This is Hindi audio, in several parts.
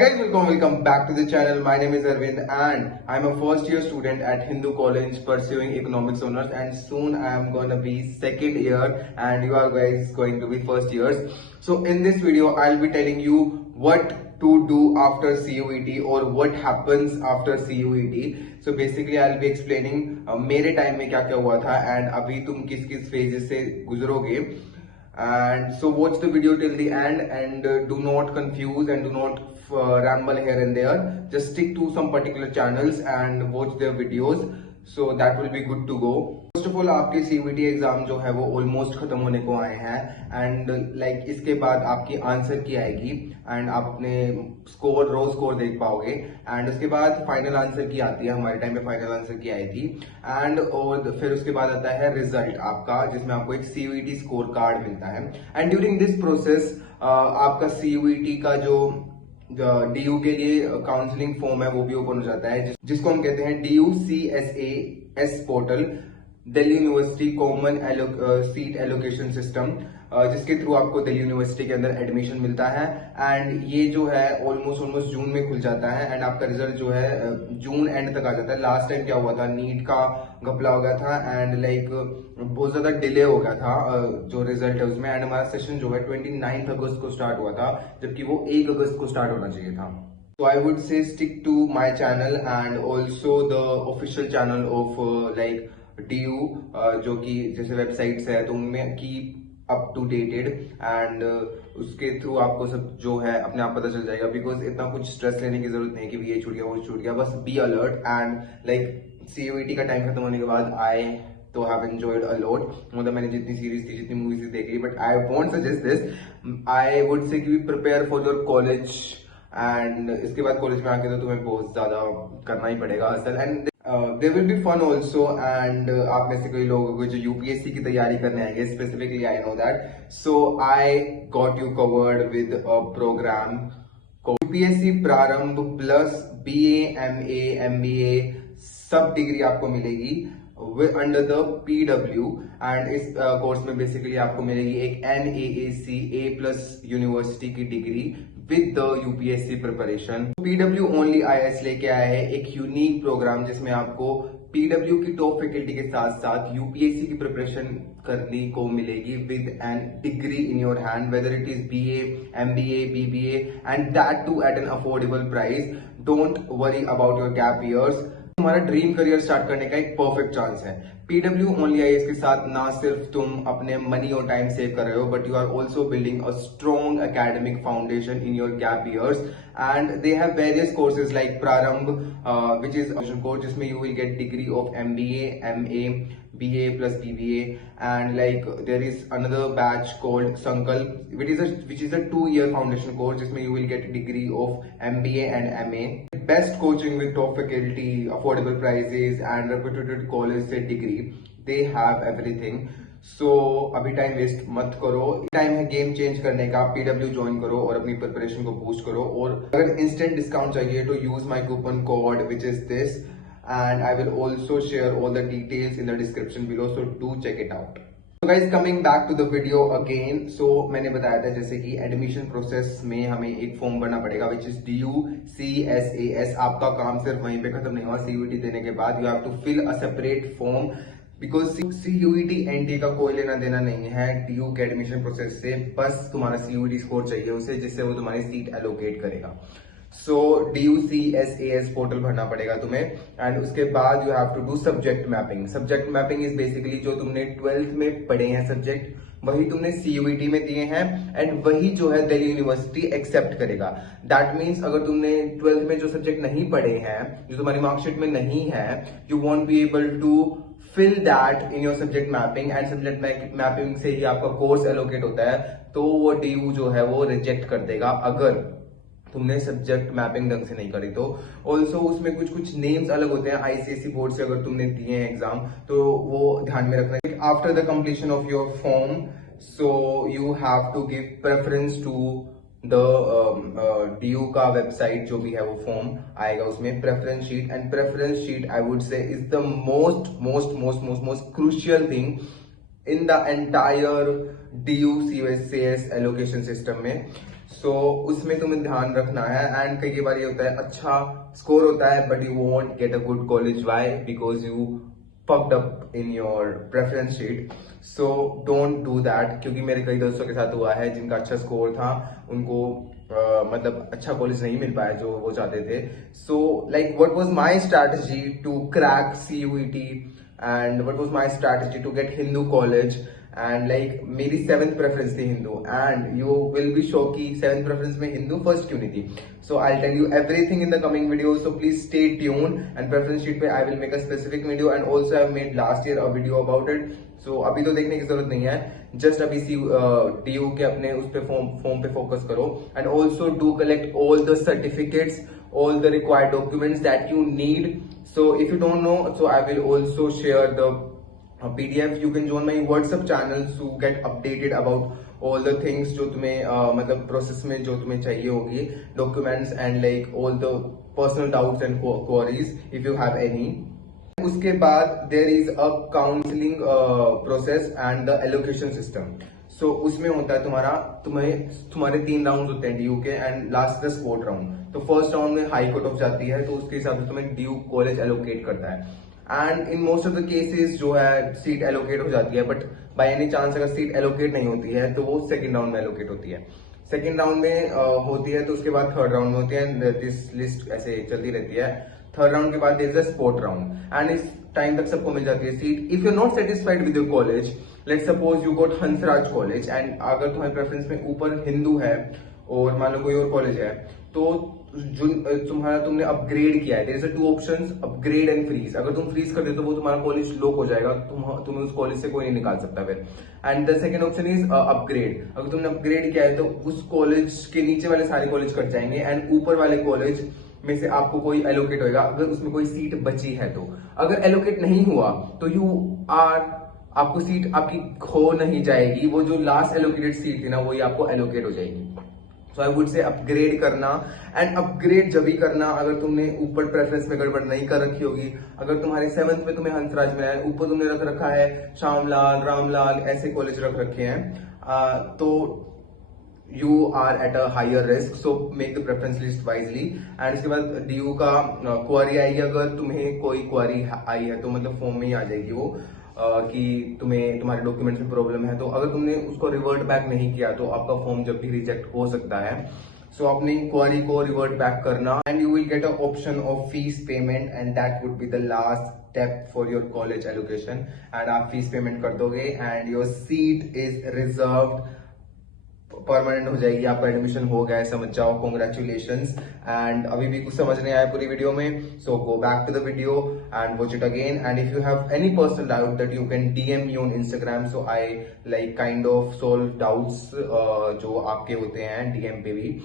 Hi guys, welcome back to the channel. My name is Arvind and I'm a first year student at Hindu College pursuing economics honors, and soon I am gonna be second year and you are guys going to be first years. So in this video I'll be telling you what to do after CUET or what happens after CUET. So basically I'll be explaining मेरे टाइम में क्या क्या हुआ था and अभी तुम किस किस phases से गुजरोगे. And so watch the video till the end and do not confuse and do not ramble here and there. Just stick to some particular channels and watch their videos, so that will be good to go. First of all, आपके CUET एग्जाम जो है वो ऑलमोस्ट खत्म होने को आए हैं एंड लाइक इसके बाद आपकी आंसर की आएगी एंड आप अपने स्कोर रो स्कोर देख पाओगे एंड उसके बाद फाइनल आंसर की आती है. हमारे टाइम पे फाइनल आंसर की आई थी एंड और फिर उसके बाद आता है रिजल्ट आपका, जिसमें आपको एक CUET स्कोर कार्ड मिलता है. एंड ड्यूरिंग दिस प्रोसेस आपका CUET का जो DU के लिए काउंसलिंग फॉर्म है वो भी ओपन हो जाता है, जिसको हम कहते हैं DUCSAS portal, Delhi university common seat allocation system, जिसके थ्रू आपको दिल्ली यूनिवर्सिटी के अंदर एडमिशन मिलता है. एंड ये जो है ऑलमोस्ट जून में खुल जाता है एंड आपका रिजल्ट जो है जून एंड तक आ जाता है. लास्ट टाइम क्या हुआ था, नीट का घपला हो गया था एंड लाइक बहुत ज्यादा डिले हो गया था जो रिजल्ट है उसमें. एंड हमारा सेशन जो है 29 अगस्त को स्टार्ट हुआ था, जबकि वो 1 अगस्त को स्टार्ट होना चाहिए था. So I would say stick to my channel and also the official channel of like DU, जो कि जैसे वेबसाइट्स है तो उनमें की अप टू डेटेड एंड उसके थ्रू आपको सब जो है अपने आप पता चल जाएगा. बिकॉज इतना कुछ स्ट्रेस लेने की जरूरत नहीं है कि ये छूट गया वो छूट गया. बस be alert and like CUET का टाइम खत्म होने के बाद आई तो हैव एंजॉयड अ लॉट. मतलब मैंने जितनी सीरीज थी जितनी मूवीज थी देख ली, but I won't suggest this. I would say that prepare for your college and इसके बाद कॉलेज में आके तो तुम्हें बहुत ज्यादा करना ही पड़ेगा असल. And there will be fun also and आप में से कई लोग होंगे जो UPSC की तैयारी करने आएंगे specifically, I know that. So I got you covered with a program UPSC Prarambh plus BA MA MBA सब डिग्री आपको मिलेगी अंडर द PW. एंड इस कोर्स में बेसिकली आपको मिलेगी एक NAAC A+ यूनिवर्सिटी की degree with the UPSC preparation. PW only IS लेके आया है एक यूनिक प्रोग्राम जिसमें आपको PW की टॉप फैकल्टी के साथ साथ UPSC की प्रिपरेशन करने को मिलेगी with an degree in your hand, whether it is BA MBA BBA and that too at an affordable price. Don't worry about your gap years. तुम्हारा ड्रीम करियर स्टार्ट करने का एक परफेक्ट चांस है. PW ओनली IS के साथ ना सिर्फ तुम अपने मनी और टाइम सेव कर रहे हो, but you are also building a strong academic foundation in your gap years. And they have various courses like Prarambh which is course जिसमें you will get degree of MBA MA BA plus BBA, and like there is another batch called Sankalp which is a 2-year foundation course जिसमें you will get a degree of MBA and MA. Best coaching with top faculty, affordable prices and reputed college से degree. They have everything. So अभी टाइम वेस्ट मत करो, टाइम है गेम चेंज करने का. PW ज्वाइन करो और अपनी प्रिपरेशन को बूस्ट करो. और अगर इंस्टेंट डिस्काउंट चाहिए तो use my coupon code which is this, and I will also share all the details in the description below, so do check it out. So guys, coming back to the video again, so मैंने बताया था जैसे कि एडमिशन प्रोसेस में हमें एक फॉर्म भरना पड़ेगा विच इज DUCSAS. आपका काम सिर्फ वहीं पे खत्म नहीं हुआ. CUET देने के बाद you have to fill a separate form because CUET NTA का कोई लेना देना नहीं है DU के एडमिशन प्रोसेस से. बस तुम्हारा CUET स्कोर चाहिए उसे, जिससे वो तुम्हारी सीट एलोकेट करेगा. सो DUCSAS पोर्टल भरना पड़ेगा तुम्हें एंड उसके बाद you have to do subject mapping. Subject mapping is basically जो तुमने 12th में पढ़े हैं सब्जेक्ट वही तुमने CUET में दिए हैं एंड वही जो है दिल्ली यूनिवर्सिटी एक्सेप्ट करेगा. दैट मीन्स अगर तुमने 12th में जो सब्जेक्ट नहीं पढ़े हैं, जो तुम्हारी मार्कशीट में नहीं है, you won't be able to fill that in your subject mapping and subject mapping से ही आपका कोर्स एलोकेट होता है. तो वो DU जो है वो रिजेक्ट कर देगा अगर तुमने सब्जेक्ट मैपिंग ढंग से नहीं करी तो. ऑल्सो उसमें कुछ नेम्स अलग होते हैं ICSE बोर्ड से अगर तुमने दिए हैं एग्जाम तो वो ध्यान में रखना. After the completion of your form so you have to give preference to the DU का वेबसाइट जो भी है वो फॉर्म आएगा उसमें preference sheet. And preference sheet I would say is the most crucial thing in the entire DU CUSAS allocation system में. सो उसमें तुम्हें ध्यान रखना है। एंड कई बार ये होता है अच्छा स्कोर होता है but you won't get a good college, why? Because you pucked up in your preference sheet. So don't do that, क्योंकि मेरे कई दोस्तों के साथ हुआ है जिनका अच्छा स्कोर था, उनको मतलब अच्छा कॉलेज नहीं मिल पाया जो वो चाहते थे। So like what was my strategy to crack CUET and what was my strategy to get Hindu college, and like मेरी 7th प्रेफरेंस थी Hindu, and you will be shock कि 7th प्रेफरेंस में हिंदू फर्स्ट क्यों नहीं थी। So I tell you everything in the coming video, so please stay tune. And preference sheet पे I will make a specific video, and also I have made last year a video about it. So अभी तो देखने की जरूरत नहीं है, जस्ट अभी DU के अपने उस पे फॉर्म पे फोकस करो। And also do collect all the certificates, all the required documents that you need. So if you don't know, so I will also share the PDF. You can join my WhatsApp channel to get updated about all the things जो तुम्हें मतलब प्रोसेस में जो तुम्हें चाहिए होगी, documents and like all the personal doubts and queries if you have any. उसके बाद there is a counseling process and the allocation system. सो उसमें होता है तुम्हारे 3 राउंड होते हैं DU के, and last the sport round. तो फर्स्ट राउंड में हाई कट ऑफ जाती है, तो उसके हिसाब से तुम्हें DU कॉलेज एलोकेट करता है। And in most of the cases जो है सीट एलोकेट हो जाती है, बट बाय एनी चांस अगर सीट एलोकेट नहीं होती है तो वो सेकंड राउंड में एलोकेट होती है। सेकंड राउंड में होती है तो उसके बाद थर्ड राउंड में होती है। दिस लिस्ट ऐसे चलती रहती है। थर्ड राउंड के बाद there is a spot round, and इस टाइम तक सबको मिल जाती है seat. If you are not satisfied with your college, let's suppose you got Hansraj college, and अगर तुम्हारे प्रेफरेंस में ऊपर हिंदू है और मान लो कोई और कॉलेज है, तो जो तुमने अपग्रेड किया है, there is 2 options, upgrade and freeze. अगर तुम फ्रीज कर दे तो वो तुम्हारा कॉलेज लॉक हो जाएगा, तुम्हें उस कॉलेज से कोई नहीं निकाल सकता फिर। And the second option is upgrade. अगर तुमने अपग्रेड किया है तो उस कॉलेज के नीचे वाले सारे कॉलेज कट जाएंगे, एंड ऊपर वाले कॉलेज में से आपको कोई एलोकेट होगा अगर उसमें कोई सीट बची है। तो अगर एलोकेट नहीं हुआ तो आपको सीट आपकी खो नहीं जाएगी, वो जो लास्ट एलोकेटेड सीट थी ना वही आपको एलोकेट हो जाएगी। सो आई वुड से अपग्रेड करना, एंड अपग्रेड जब भी करना अगर तुमने ऊपर प्रेफरेंस में गड़बड़ नहीं कर रखी होगी। अगर तुम्हारे 7th में तुम्हें हंसराज मिला है, ऊपर तुमने रख रखा है श्यामलाल, रामलाल, ऐसे कॉलेज रख रखे हैं, तो you are at a higher risk, so make the preference list wisely. And उसके बाद DU का क्वारी आएगी, अगर तुम्हें कोई क्वारी आई है तो मतलब फॉर्म में ही आ जाएगी वो कि तुम्हारे डॉक्यूमेंट्स में प्रॉब्लम है। तो अगर तुमने उसको रिवर्ट बैक नहीं किया तो आपका फॉर्म जब भी रिजेक्ट हो सकता है। सो अपनी क्वारी को रिवर्ट बैक करना, and you will get a option of fees payment, and that would be the last step for your college allocation. And आप फीस पेमेंट कर दोगे and your seat is reserved, permanent हो जाएगी, आपका एडमिशन हो गया है, समझ जाओ, कॉन्ग्रेचुलेशंस। एंड अभी भी कुछ समझ नहीं आया पूरी वीडियो में, so go back to the video and watch it again. And if you have any personal doubt that you can DM me on Instagram, so I like kind of solve doubts जो आपके होते हैं DM पे भी।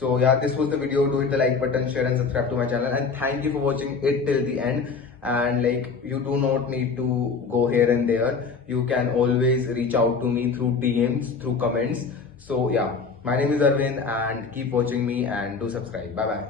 So yeah, this was the video. Do hit the like button, share and subscribe to my channel, and thank you for watching it till the end. And like, you do not need to go here and there. You can always reach out to me through DMs, through comments. So yeah, my name is Arvind, and keep watching me and do subscribe. Bye bye.